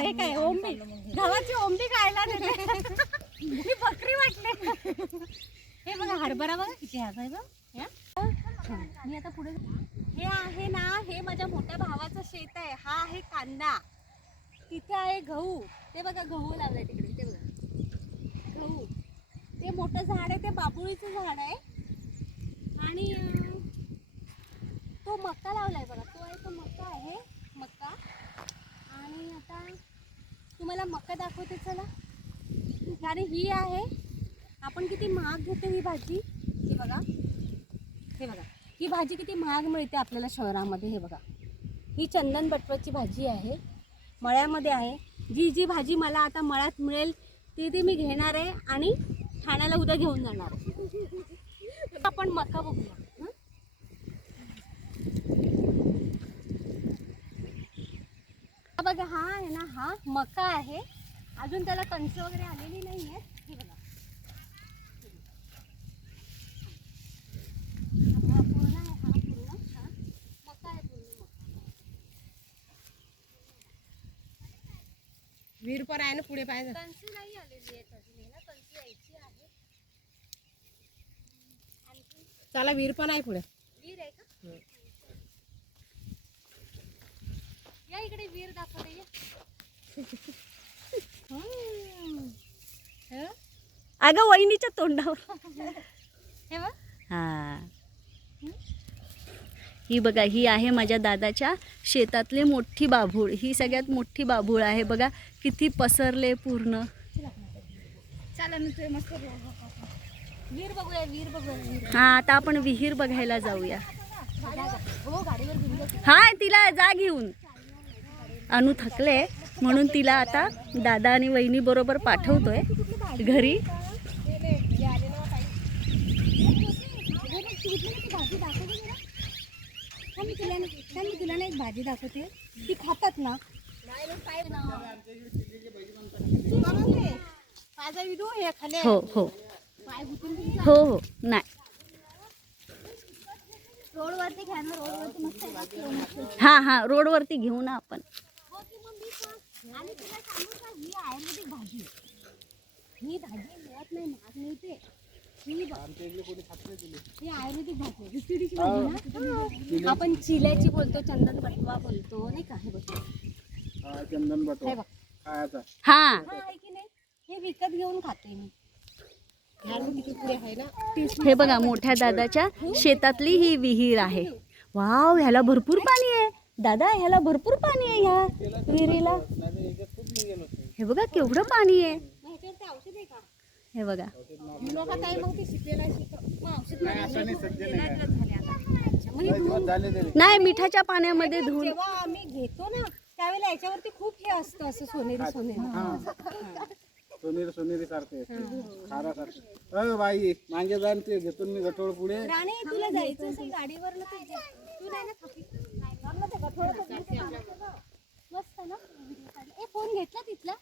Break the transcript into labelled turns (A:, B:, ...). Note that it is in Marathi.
A: हे काय ओंबी? गव्हाची ओंबी खायला देते मी बकरी वाटले. हे बघा हरभरा बघा किती आहे बघ. मी आता पुढे हे आहे ना हे माझ्या मोठ्या भावाचं शेत आहे. हा आहे कांदा. तिथे आहे गहू. ते बघा गहू लावलाय तिकडे. ते बघा. गहू. ते मोठं झाड आहे ते बाबुळीचं झाड आहे. आणि तो मक्का लावलाय बघा तो आहे तो मक्का आहे मक्का आणि आता मका मक्का दाखवते चला. आणि ही आहे. आपण किती महाग घेतो ही भाजी? ही बघा. हे बघा. ही भाजी किती महाग मिळते आपल्याला शहरामध्ये हे बघा. ही चंदन बटवाची भाजी आहे. मळ्यामध्ये आहे. जी जी भाजी मला आता मळ्यात मिळेल ती ती मी घेणार आहे आणि ठाण्याला उद्या घेऊन जाणार आहे. आपण मका बघूया हं? हा बघा हा आहे ना हा मका आहे. अजून त्याला कंच वगैरे आलेली नाही आहे हे बघा आहे आहे
B: वीर पण आहे ना पुढे पाहिजे
A: कंच नाही आलेली आहेत अजून. हे ना यायची आहे. आणखी?
B: चला वीर पण आहे पुढे.
A: वीर आहे का? या इकडे वीर दाखवते या.
C: अगं वहिनीच्या तोंडावर.
A: हे बघ.
C: हा. बघा ही आहे माझ्या दादाच्या शेतातली मोठी बाभूळ. ही सगळ्यात मोठी बाभूळ आहे बघा किती पसरले पूर्ण. हा आता आपण विहीर बघायला जाऊया.
A: हो
C: हा तिला जा घेऊन. अनु थकले म्हणून तिला आता दादा आणि वहिनी बरोबर पाठवतोय घरी.
A: मी तुला का मी तुला ना एक भाजी दाखवते ती खातात ना हे
C: हो. हो हो. हो नाही.
A: रोडवरती घ्या ना रोडवरती.
C: हा हा. रोडवरती घेऊ ना आपण.
A: आणि तुला सांगू का ही आयुर्वेदिक भाजी. ही भाजी मिळत नाही महाग मिळते. ही बघ. ही आयुर्वेदिक भाजी आहे. दुसरीची भाजी ना आपण चिल्याची बोलतो चंदन बटवा बोलतो नाही का? हे बघ.
D: चंदन
A: हे
D: बटवा खायचा
C: हा.
A: हा आहे की नाही? हे विकत घेऊन खाते मी.
B: किती पुढे आहे ना.
C: हे बघा मोठ्या दादाच्या शेतातली ही विहीर आहे. वाव ह्याला भरपूर पाणी आहे. दादा ह्याला भरपूर पाणी आहे ह्या विहिरीला. हे बघा केवढं पाणी आहे. हे बघा.
A: नाही हे
C: मिठाच्या पाण्यामध्ये धुवून
A: जेव्हा आम्ही घेतो ना त्यावेळेला याच्यावरती खूप हे असतं असं सोनेरी सोनेरी.
D: सोनेरी सोनेरी सारखे खारा सारखे. बाई मागे जाण ते घेतो मी गटोळ पुढे.
A: राणे तुला जायचं असेल गाडीवर. तू नाही ना मस्त आहे ना ए फोन घेतला तिथला?